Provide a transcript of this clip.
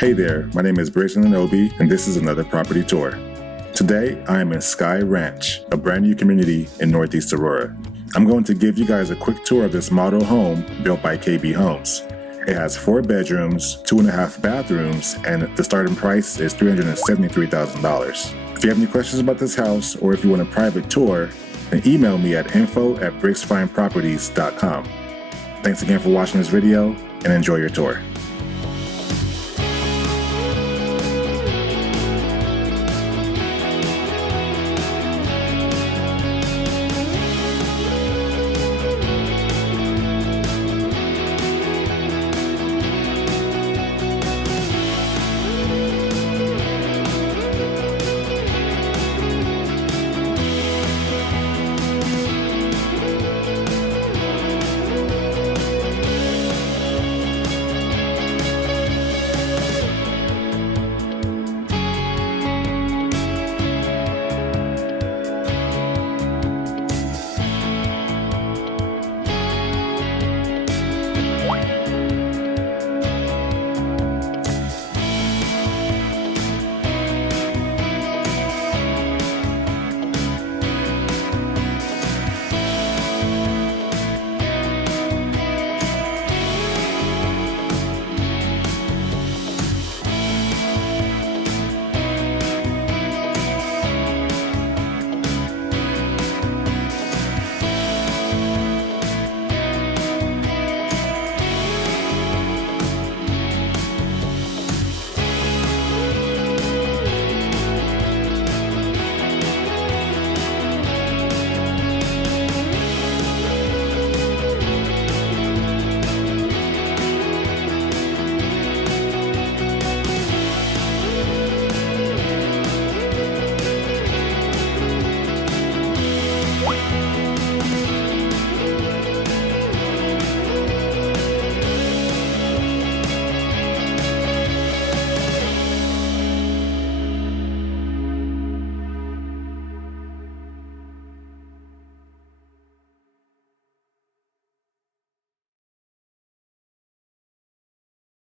Hey there, my name is Briggs Anunobi, and this is another property tour. Today, I am in Sky Ranch, a brand new community in Northeast Aurora. I'm going to give you guys a quick tour of this model home built by KB Homes. It has 4 bedrooms, 2.5 bathrooms, and the starting price is $373,000. If you have any questions about this house, or if you want a private tour, then email me at info@briggsfineproperties.com. Thanks again for watching this video, and enjoy your tour.